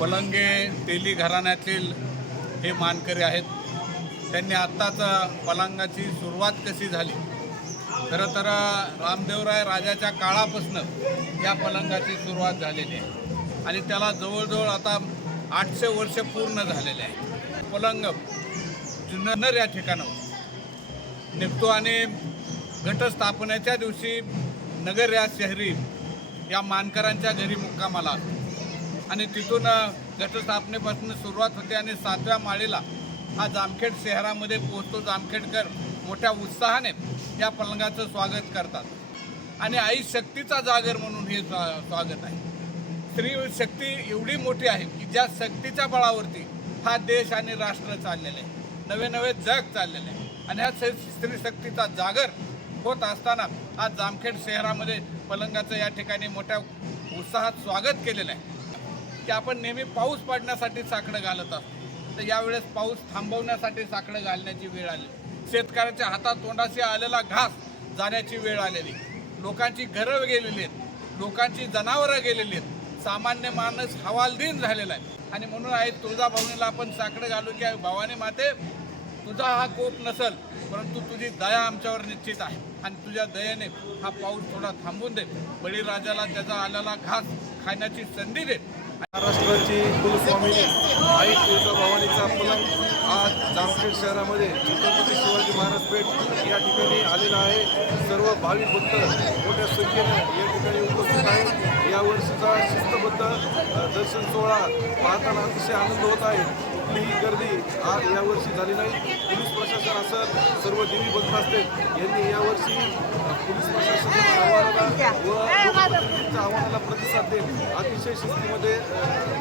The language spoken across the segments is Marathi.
पलंगे तेली घराण्यातील हे मानकरी आहेत. त्यांनी आत्ताच पलंगाची सुरुवात कशी झाली? खरं तर रामदेवराय राजाच्या काळापासून या पलंगाची सुरुवात झालेली आहे. आणि त्याला जवळजवळ आता आठशे वर्ष पूर्ण झालेले आहे. पलंग जुन्नर या ठिकाणावर निघतो आणि घटस्थापनेच्या दिवशी नगर या शहरी या मानकरांच्या घरी मुक्कामाला असतो. आणि तिथून घटस्थापनेपासून सुरुवात होते आणि सातव्या माळेला हा जामखेड शहरामध्ये पोहोचतो. जामखेडकर मोठ्या उत्साहाने या पलंगाचं स्वागत करतात. आणि आई शक्तीचा जागर म्हणून हे स्वा- स्वागत आहे. स्त्री शक्ती एवढी मोठी आहे की ज्या शक्तीच्या बळावरती हा देश आणि राष्ट्र चाललेले आहे. नवे नवे जग चाललेले आहे. आणि ह्या स- स्त्री शक्तीचा जागर होत असताना आज जामखेड शहरामध्ये पलंगाचं या ठिकाणी मोठ्या उत्साहात स्वागत केलेलं आहे. की आपण नेहमी पाऊस पडण्यासाठी साखळं घालत असतो. तर यावेळेस पाऊस थांबवण्यासाठी साखळं घालण्याची वेळ आली. शेतकऱ्याच्या हातात तोंडाशी आलेला घास जाण्याची वेळ आलेली. लोकांची घरं गेलेली आहेत. लोकांची जनावरं गेलेली आहेत. सामान्य माणूस हवालदिन झालेला आहे. आणि म्हणून आहे तुळजाभवनीला आपण साकडं घालू की भवानी माते तुझा हा कोप नसल परंतु तुझी दया आमच्यावर निश्चित आहे. आणि तुझ्या दयेने हा पाऊस थोडा थांबून दे बळीराजाला त्याचा आलेला घास खाण्याची संधी दे महाराष्ट्राची कुलस्वामिनी आई तुळजाभवानीचा पलंग आज जामखेड शहरामध्ये छत्रपती शिवाजी महाराज पेठ या ठिकाणी आलेला आहे. सर्व भाविक भक्त मोठ्या संख्येने या ठिकाणी उपस्थित आहे या वर्षीचा शिस्तबद्ध दर्शन सोहळा पाहताना अतिशय आनंद होत आहे. कुठलीही गर्दी आज यावर्षी झाली नाही. पोलीस प्रशासन असं सर्व देवी भक्त असते यांनी यावर्षी पोलीस प्रशासन व लोकप्रतिनिधींच्या आव्हानाला प्रतिसाद देईल अतिशय शिस्तीमध्ये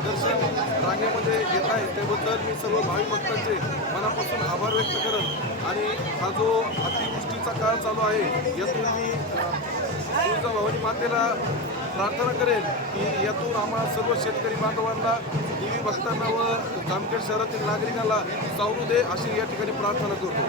दर्शन रांगेमध्ये घेत आहे. त्याबद्दल मी सर्व भाविक भक्तांचे मनापासून आभार व्यक्त करत आणि हा जो अतिवृष्टीचा काळ चालू आहे यातून मी अ, तुळजाभवानी मातेला प्रार्थना करेन की यातून आम्हाला सर्व शेतकरी बांधवांना देवी भक्तांना व जामखेड शहरातील नागरिकांना सावरू दे अशी या ठिकाणी प्रार्थना करतो.